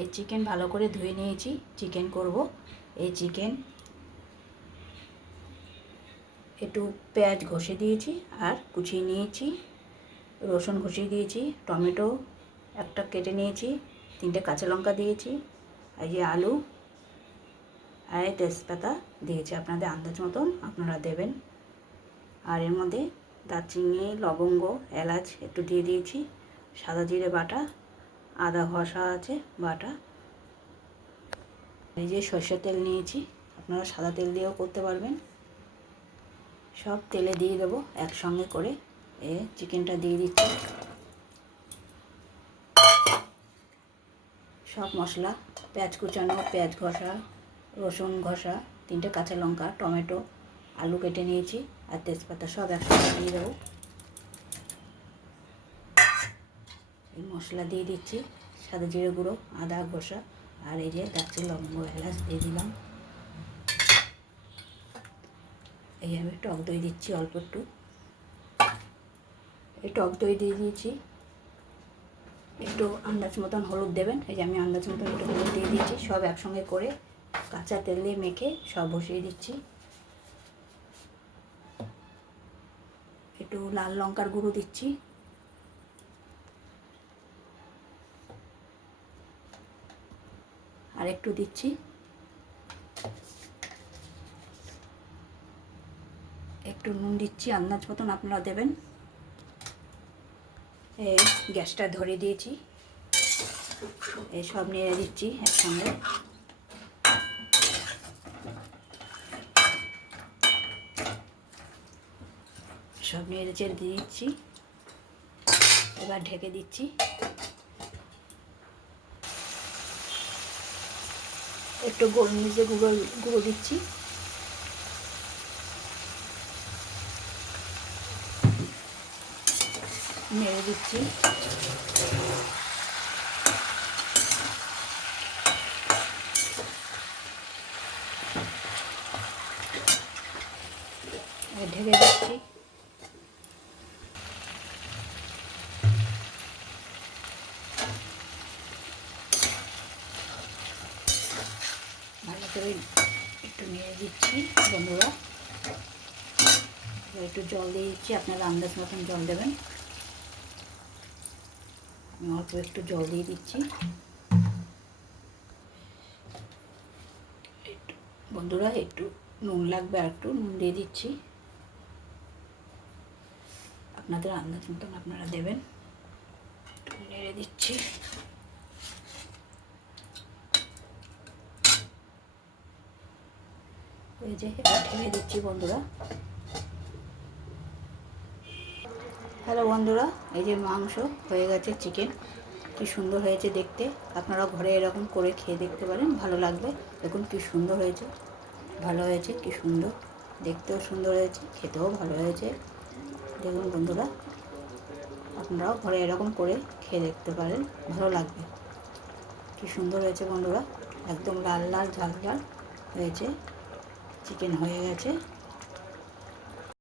এই চিকেন ভালো করে ধুয়ে নিয়েছি, চিকেন করব। এই চিকেন একটু পেঁয়াজ ঘষে দিয়েছি আর কুচিয়ে নিয়েছি, রসুন ঘষিয়ে দিয়েছি, টমেটো একটা কেটে নিয়েছি, 3টে কাঁচা লঙ্কা দিয়েছি, এই যে আলু আর তেজপাতা দিয়েছি। আপনাদের আন্দাজ মতন আপনারা দেবেন। আর এর মধ্যে দারচিনি, লবঙ্গ, এলাচ একটু দিয়ে দিয়েছি, সাদা জিরে বাটা, আদা ঘষা আছে বাটা। এই যে সরষের তেল নিয়েছি, আপনারা সাদা তেল দিয়েও করতে পারবেন। সব তেলে দিয়ে দেবো একসঙ্গে করে। চিকেনটা দিয়ে দিচ্ছি, সব মশলা, পেঁয়াজ কুচানো, পেঁয়াজ ঘষা, রসুন ঘষা, 3টে কাঁচা লঙ্কা, টমেটো, আলু কেটে নিয়েছি আর তেজপাতা সব একসঙ্গে দিয়ে দেবো। এই মশলা দিয়ে দিচ্ছি, সাদা জিরে গুঁড়ো, আদা ঘষা আর এই যে দারচিনি, লবঙ্গ, এলাচ দিয়ে দিলাম। এই আমি টক দই দিচ্ছি অল্প একটু, এই টক দই দিয়ে দিয়েছি। একটু আন্দাজ মতন হলুদ দেবেন, এই যে আমি আন্দাজ মতন একটু হলুদ দিয়ে দিচ্ছি। সব একসঙ্গে করে কাঁচা তেল দিয়ে মেখে সব বসিয়ে দিচ্ছি। একটু লাল লঙ্কার গুঁড়ো দিচ্ছি, আর একটু দিচ্ছি, একটু নুন দিচ্ছি আন্দাজ মতন আপনারা দেবেন। গ্যাসটা ধরে দিয়েছি, এই সব নেড়ে দিচ্ছি একসঙ্গে। সব নেড়ে চেড়ে দিয়ে দিচ্ছি, এবার ঢেকে দিচ্ছি। একটু গোলমরিচের গুঁড়ো দিচ্ছি, নেড়ে দিচ্ছি। ঢেকে দিচ্ছি। ভালো করে একটু নেড়ে দিচ্ছি বন্ধুরা। একটু জল দিয়ে দিচ্ছি, আপনারা আন্দাজ মতন জল দেবেন। আমি অল্প একটু জল দিয়ে দিচ্ছি। একটু বন্ধুরা একটু নুন লাগবে, আর একটু নুন দিয়ে দিচ্ছি, আপনাদের আন্দাজ মতন আপনারা দেবেন। একটু নেড়ে দিচ্ছি। এই যে এবার ঢেলে দিচ্ছি বন্ধুরা। হ্যালো বন্ধুরা, এই যে মাংস হয়ে গেছে, চিকেন কি সুন্দর হয়েছে দেখতে। আপনারা ঘরে এরকম করে খেয়ে দেখতে পারেন, ভালো লাগবে। দেখুন কি সুন্দর হয়েছে, ভালো হয়েছে, কি সুন্দর দেখতেও সুন্দর হয়েছে, খেতেও ভালো হয়েছে। দেখুন বন্ধুরা, আপনারাও ঘরে এরকম করে খেয়ে দেখতে পারেন, ভালো লাগবে। কি সুন্দর হয়েছে বন্ধুরা, একদম লাল লাল ঝাল ঝাল হয়েছে, চিকেন হয়ে গেছে।